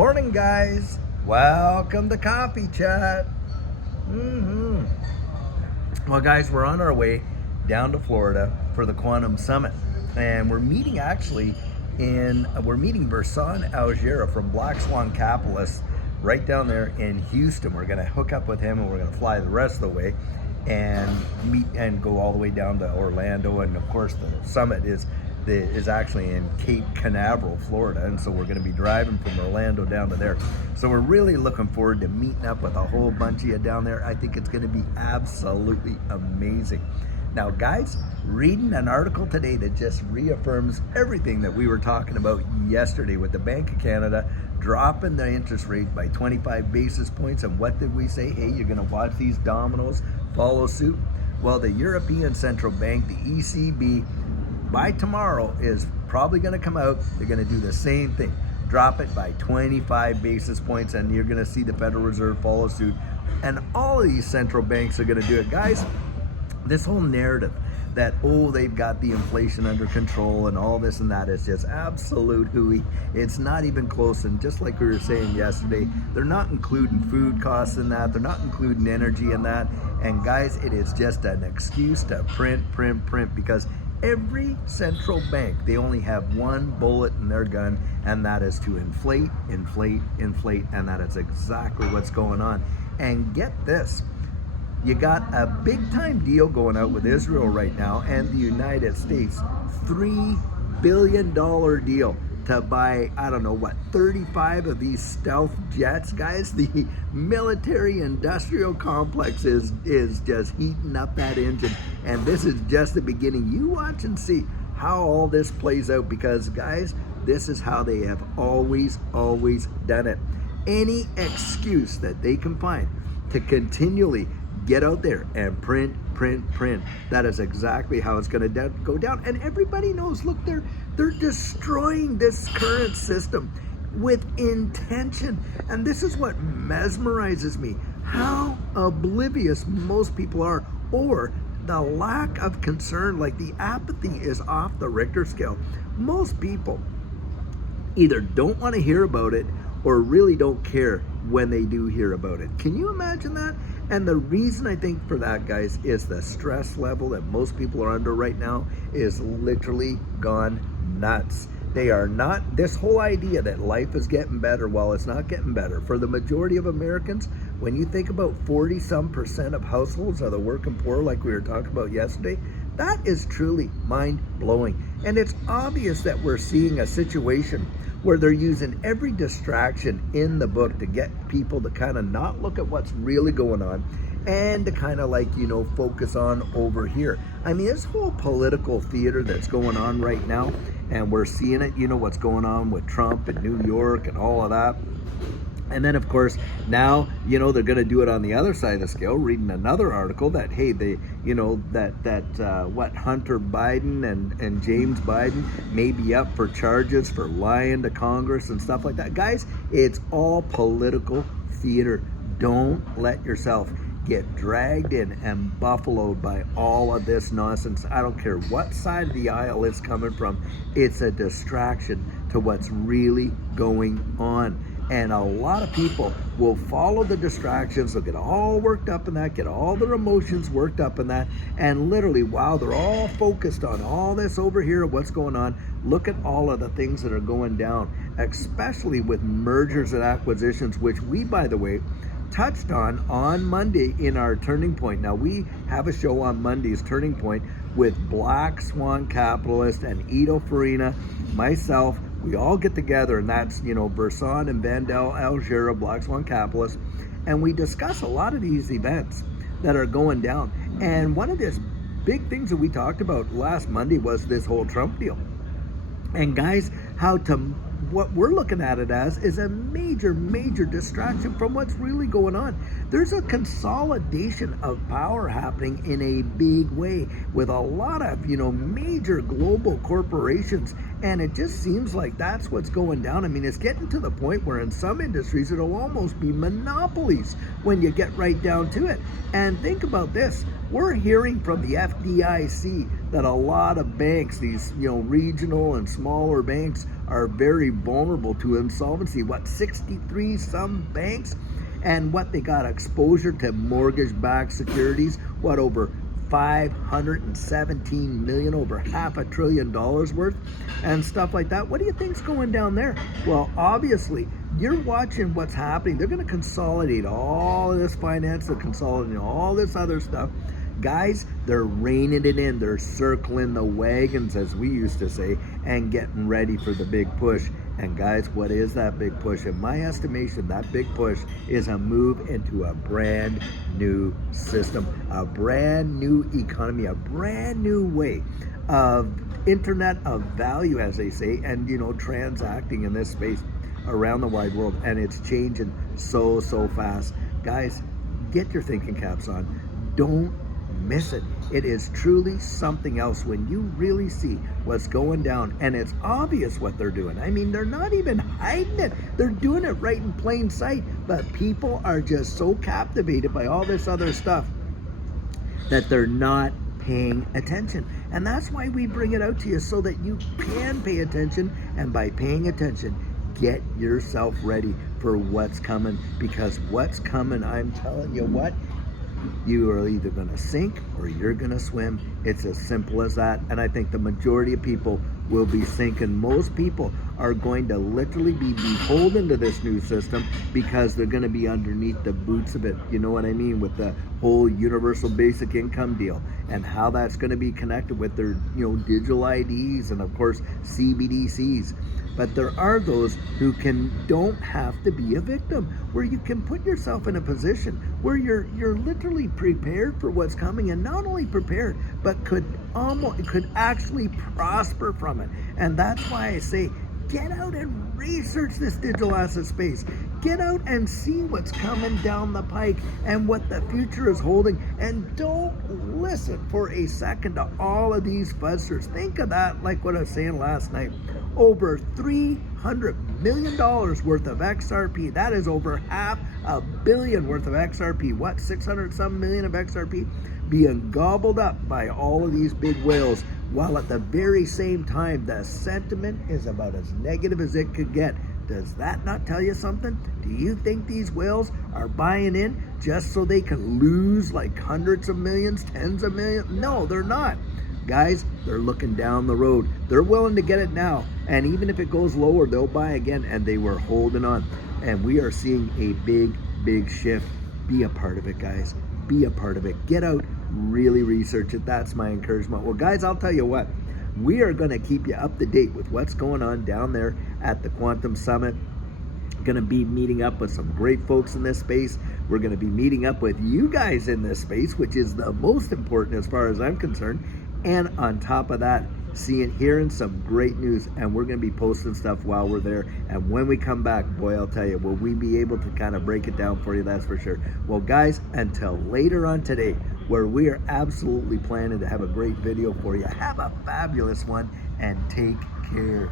Morning, guys. Welcome to Coffee Chat. Well, guys, we're on our way down to Florida for the Quantum Summit, and we're meeting Versan Algera from Black Swan Capitalists right down there in Houston. We're going to hook up with him, and we're going to fly the rest of the way and meet and go all the way down to Orlando. And of course, the summit is actually in Cape Canaveral, Florida, and so we're going to be driving from Orlando down to there. So we're really looking forward to meeting up with a whole bunch of you down there. I think it's going to be absolutely amazing. Now, guys, reading an article today that just reaffirms everything that we were talking about yesterday with the Bank of Canada dropping the interest rate by 25 basis points. And what did we say? Hey, you're going to watch these dominoes follow suit. Well, the European Central Bank, the ECB, by tomorrow is probably going to come out. They're going to do the same thing, drop it by 25 basis points, and you're going to see the Federal Reserve follow suit. And all of these central banks are going to do it. Guys, this whole narrative that, oh, they've got the inflation under control and all this and that is just absolute hooey. It's not even close. And just like we were saying yesterday, they're not including food costs in that. They're not including energy in that. And guys, it is just an excuse to print, because every central bank, they only have one bullet in their gun, and that is to inflate, and that is exactly what's going on. And get this, you got a big time deal going out with Israel right now and the United States, $3 billion deal to buy, 35 of these stealth jets. Guys, the military industrial complex is just heating up that engine, and this is just the beginning. You watch and see how all this plays out, because guys, this is how they have always done it. Any excuse that they can find to continually get out there and print. That is exactly how it's going to go down. And everybody knows, look, they're destroying this current system with intention. And this is what mesmerizes me, how oblivious most people are, or the lack of concern, like the apathy is off the Richter scale. Most people either don't want to hear about it or really don't care when they do hear about it. Can you imagine that? And the reason I think for that, guys, is the stress level that most people are under right now is literally gone nuts. They are not, this whole idea that life is getting better, well, it's not getting better. For the majority of Americans, when you think about 40% of households are the working poor, like we were talking about yesterday, that is truly mind-blowing. And it's obvious that we're seeing a situation where they're using every distraction in the book to get people to kind of not look at what's really going on and to kind of focus on over here. I mean, this whole political theater that's going on right now, and we're seeing it, what's going on with Trump in New York and all of that. And then, of course, now, they're going to do it on the other side of the scale, reading another article that, hey, they, Hunter Biden and James Biden may be up for charges for lying to Congress and stuff like that. Guys, it's all political theater. Don't let yourself get dragged in and buffaloed by all of this nonsense. I don't care what side of the aisle it's coming from. It's a distraction to what's really going on. And a lot of people will follow the distractions. They'll get all worked up in that, get all their emotions worked up in that. And literally, while they're all focused on all this over here, what's going on, look at all of the things that are going down, especially with mergers and acquisitions, which we, by the way, touched on Monday in our Turning Point. Now, we have a show on Monday's Turning Point with Black Swan Capitalist and Ido Farina, myself. We all get together, and that's, Versan and Vandal Algera, Black Swan Capitalists, and we discuss a lot of these events that are going down. And one of the big things that we talked about last Monday was this whole Trump deal. And guys, what we're looking at it as is a major distraction from what's really going on. There's a consolidation of power happening in a big way with a lot of, major global corporations. And it just seems like that's what's going down. I mean, it's getting to the point where in some industries, it'll almost be monopolies when you get right down to it. And think about this. We're hearing from the FDIC that a lot of banks, these regional and smaller banks, are very vulnerable to insolvency. What, 63 some banks? And what, they got exposure to mortgage-backed securities, what, over 517 million, over $500 billion worth, and stuff like that. What do you think's going down there? Well, obviously, you're watching what's happening. They're going to consolidate all of this finance, they're consolidating all this other stuff. Guys, they're reining it in. They're circling the wagons, as we used to say, and getting ready for the big push. And guys, what is that big push? In my estimation, that big push is a move into a brand new system, a brand new economy, a brand new way of internet of value, as they say, and, you know, transacting in this space around the wide world. And it's changing so fast. Guys, get your thinking caps on. Don't miss it. It is truly something else when you really see what's going down, and it's obvious what they're doing. I mean, they're not even hiding it. They're doing it right in plain sight, but people are just so captivated by all this other stuff that they're not paying attention. And that's why we bring it out to you, so that you can pay attention, and by paying attention, get yourself ready for what's coming, because what's coming, I'm telling you what, you are either going to sink or you're going to swim. It's as simple as that. And I think the majority of people will be sinking. Most people are going to literally be beholden to this new system because they're going to be underneath the boots of it. You know what I mean? With the whole universal basic income deal and how that's going to be connected with their, you know, digital IDs and of course CBDCs. But there are those who don't have to be a victim, where you can put yourself in a position where you're literally prepared for what's coming, and not only prepared, but could actually prosper from it. And that's why I say, get out and research this digital asset space. Get out and see what's coming down the pike and what the future is holding. And don't listen for a second to all of these fuzzers. Think of that, like what I was saying last night. Over $300 million worth of XRP. That is over $500 million worth of XRP. What, 600 some million of XRP being gobbled up by all of these big whales, while at the very same time the sentiment is about as negative as it could get. Does that not tell you something? Do you think these whales are buying in just so they can lose like hundreds of millions, tens of millions? No, they're not. Guys, they're looking down the road. They're willing to get it now. And even if it goes lower, they'll buy again. And they were holding on. And we are seeing a big shift. Be a part of it, guys. Be a part of it. Get out, really research it. That's my encouragement. Well, guys, I'll tell you what. We are going to keep you up to date with what's going on down there at the Quantum Summit. Going to be meeting up with some great folks in this space. We're going to be meeting up with you guys in this space, which is the most important as far as I'm concerned. And on top of that, hearing some great news, and we're going to be posting stuff while we're there. And when we come back, boy, I'll tell you, will we be able to kind of break it down for you, that's for sure. Well, guys, until later on today, where we are absolutely planning to have a great video for you, have a fabulous one, and take care.